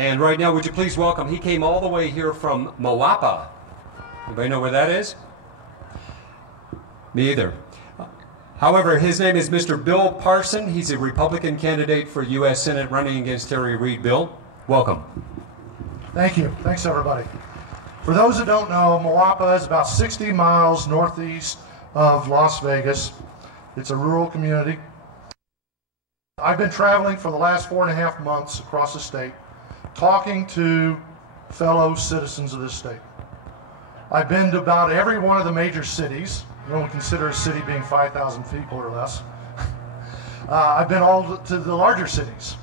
And right now, would you please welcome, he came all the way here from Moapa. Anybody know where that is? Me either. However, his name is Mr. Bill Parson. He's a Republican candidate for U.S. Senate running against Terry Reid. Bill, welcome. Thank you. Thanks, everybody. For those who don't know, Moapa is about 60 miles northeast of Las Vegas. It's a rural community. I've been traveling for the last 4.5 months across the state, talking to fellow citizens of this state. I've been to about every one of the major cities, when we consider a city being 5,000 people or less. I've been all to the larger cities.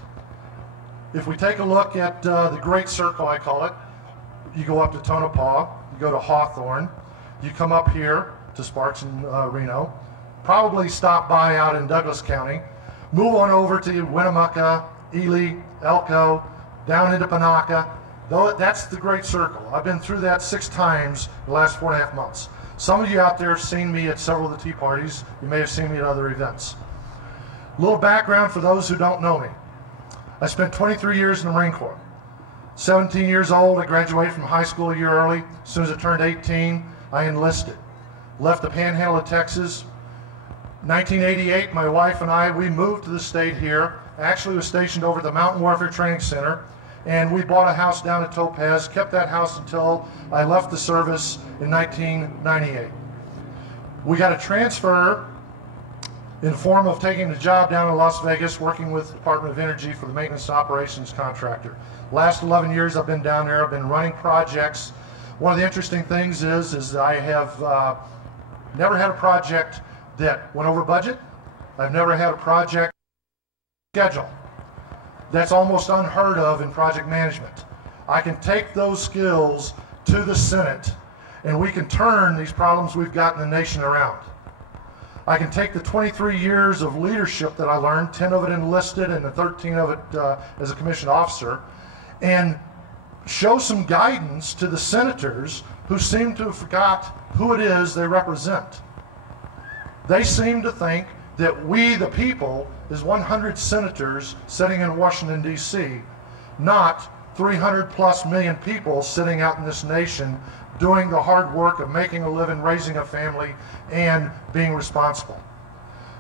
If we take a look at the Great Circle, I call it, you go up to Tonopah, you go to Hawthorne, you come up here to Sparks and Reno, probably stop by out in Douglas County, move on over to Winnemucca, Ely, Elko, down into Panaca. That's the Great Circle. I've been through that 6 times the last 4.5 months. Some of you out there have seen me at several of the tea parties. You may have seen me at other events. A little background for those who don't know me. I spent 23 years in the Marine Corps. 17 years old, I graduated from high school a year early. As soon as I turned 18, I enlisted. Left the Panhandle of Texas. 1988, my wife and I, we moved to the state here. I actually was stationed over at the Mountain Warfare Training Center, and we bought a house down at Topaz, kept that house until I left the service in 1998. We got a transfer in the form of taking a job down in Las Vegas, working with the Department of Energy for the maintenance operations contractor. Last 11 years I've been down there. I've been running projects. One of the interesting things is I have never had a project that went over budget. I've never had a project schedule. That's almost unheard of in project management. I can take those skills to the Senate, and we can turn these problems we've got in the nation around. I can take the 23 years of leadership that I learned, 10 of it enlisted and 13 of it as a commissioned officer, and show some guidance to the senators who seem to have forgot who it is they represent. They seem to think that we, the people, is 100 senators sitting in Washington, D.C., not 300+ million people sitting out in this nation doing the hard work of making a living, raising a family, and being responsible.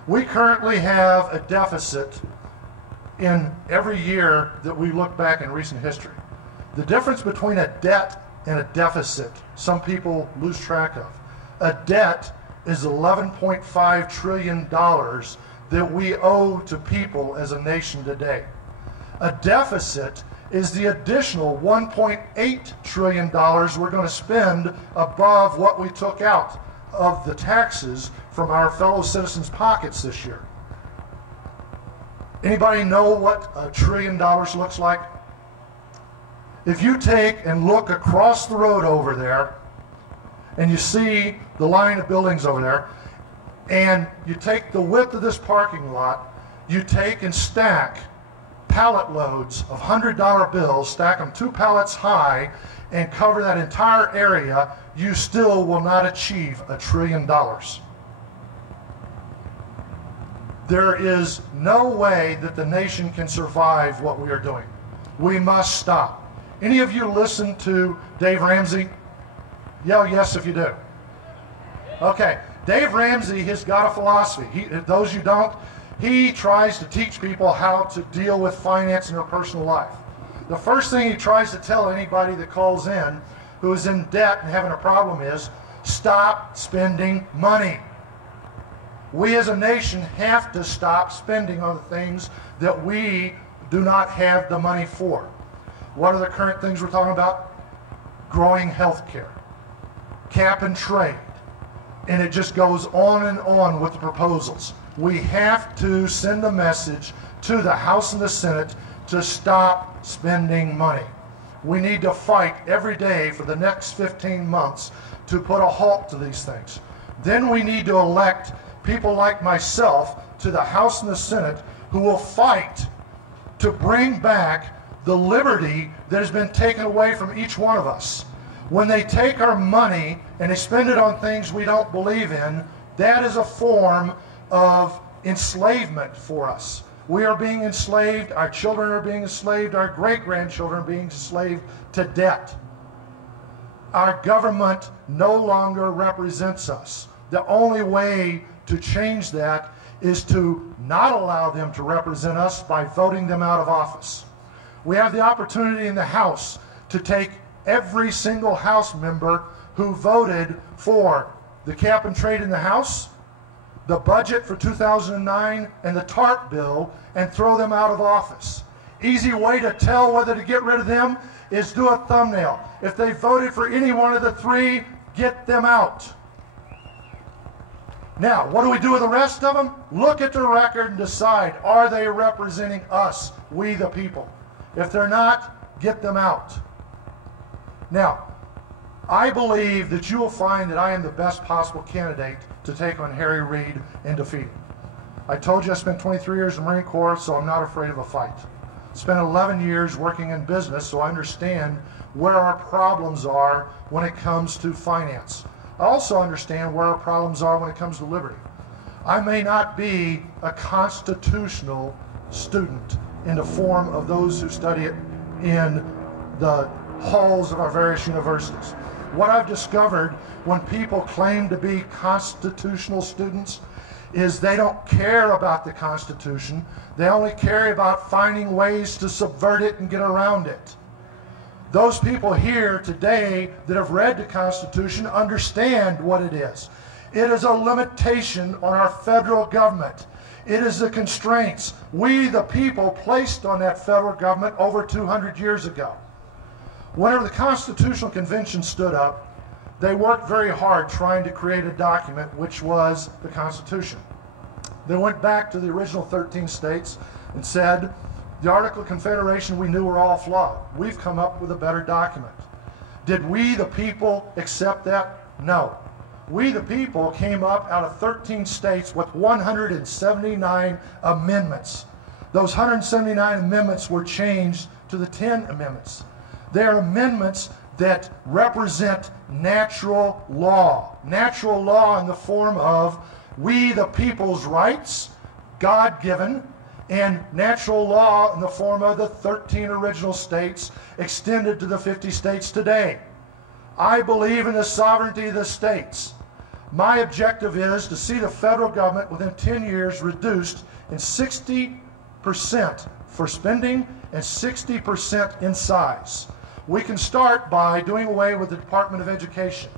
We currently have a deficit in every year that we look back in recent history. The difference between a debt and a deficit, some people lose track of. A debt is $11.5 trillion that we owe to people as a nation today. A deficit is the additional $1.8 trillion we're going to spend above what we took out of the taxes from our fellow citizens' pockets this year. Anybody know what $1 trillion looks like? If you take and look across the road over there, and you see the line of buildings over there, and you take the width of this parking lot, you take and stack pallet loads of $100 bills, stack them 2 pallets high, and cover that entire area, you still will not achieve $1 trillion. There is no way that the nation can survive what we are doing. We must stop. Any of you listen to Dave Ramsey? Yell yes if you do. Okay, Dave Ramsey has got a philosophy. Those you don't, he tries to teach people how to deal with finance in their personal life. The first thing he tries to tell anybody that calls in who is in debt and having a problem is, stop spending money. We as a nation have to stop spending on the things that we do not have the money for. What are the current things we're talking about? Growing health care, cap and trade, and it just goes on and on with the proposals. We have to send a message to the House and the Senate to stop spending money. We need to fight every day for the next 15 months to put a halt to these things. Then we need to elect people like myself to the House and the Senate who will fight to bring back the liberty that has been taken away from each one of us. When they take our money and they spend it on things we don't believe in, that is a form of enslavement for us. We are being enslaved, our children are being enslaved, our great-grandchildren are being enslaved to debt. Our government no longer represents us. The only way to change that is to not allow them to represent us by voting them out of office. We have the opportunity in the House to take every single House member who voted for the cap and trade in the House, the budget for 2009, and the TARP bill, and throw them out of office. Easy way to tell whether to get rid of them is do a thumbnail. If they voted for any one of the three, get them out. Now, what do we do with the rest of them? Look at the record and decide, are they representing us, we the people? If they're not, get them out. Now, I believe that you will find that I am the best possible candidate to take on Harry Reid and defeat him. I told you I spent 23 years in the Marine Corps, so I'm not afraid of a fight. Spent 11 years working in business, so I understand where our problems are when it comes to finance. I also understand where our problems are when it comes to liberty. I may not be a constitutional student in the form of those who study it in the halls of our various universities. What I've discovered when people claim to be constitutional students is they don't care about the Constitution. They only care about finding ways to subvert it and get around it. Those people here today that have read the Constitution understand what it is. It is a limitation on our federal government. It is the constraints we, the people, placed on that federal government over 200 years ago. Whenever the Constitutional Convention stood up, they worked very hard trying to create a document which was the Constitution. They went back to the original 13 states and said, the Articles of Confederation we knew were all flawed. We've come up with a better document. Did we, the people, accept that? No. We, the people, came up out of 13 states with 179 amendments. Those 179 amendments were changed to the 10 amendments. They are amendments that represent natural law. Natural law in the form of we, the people's rights, God-given, and natural law in the form of the 13 original states extended to the 50 states today. I believe in the sovereignty of the states. My objective is to see the federal government within 10 years reduced in 60% for spending and 60% in size. We can start by doing away with the Department of Education.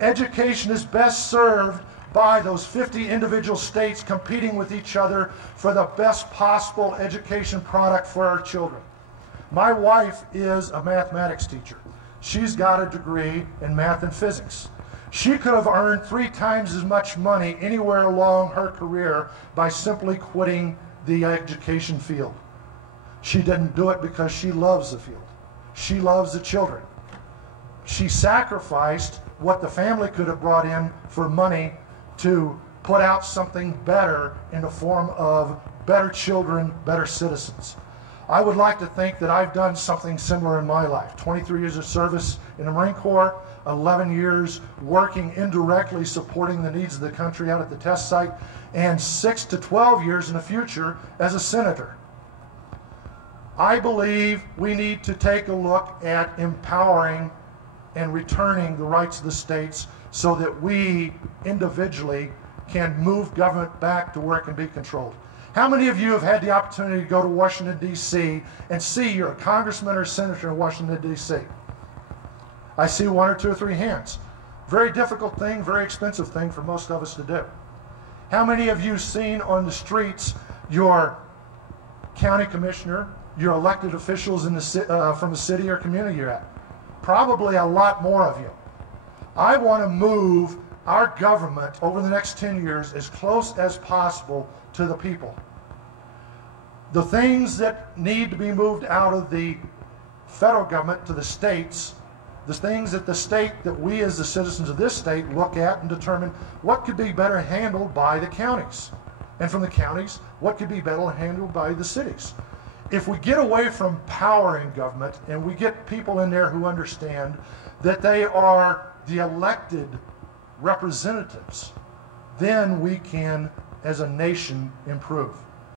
Education is best served by those 50 individual states competing with each other for the best possible education product for our children. My wife is a mathematics teacher. She's got a degree in math and physics. She could have earned 3 times as much money anywhere along her career by simply quitting the education field. She didn't do it because she loves the field. She loves the children. She sacrificed what the family could have brought in for money to put out something better in the form of better children, better citizens. I would like to think that I've done something similar in my life. 23 years of service in the Marine Corps, 11 years working indirectly supporting the needs of the country out at the test site, and 6 to 12 years in the future as a senator. I believe we need to take a look at empowering and returning the rights of the states so that we individually can move government back to where it can be controlled. How many of you have had the opportunity to go to Washington, D.C. and see you're a congressman or senator in Washington, D.C.? I see 1 or 2 or 3 hands. Very difficult thing, very expensive thing for most of us to do. How many of you seen on the streets your county commissioner, your elected officials in the, from the city or community you're at? Probably a lot more of you. I want to move our government over the next 10 years as close as possible to the people. The things that need to be moved out of the federal government to the states, the things that the state, that we as the citizens of this state look at and determine what could be better handled by the counties. And from the counties, what could be better handled by the cities. If we get away from power in government and we get people in there who understand that they are the elected representatives, then we can, as a nation, improve.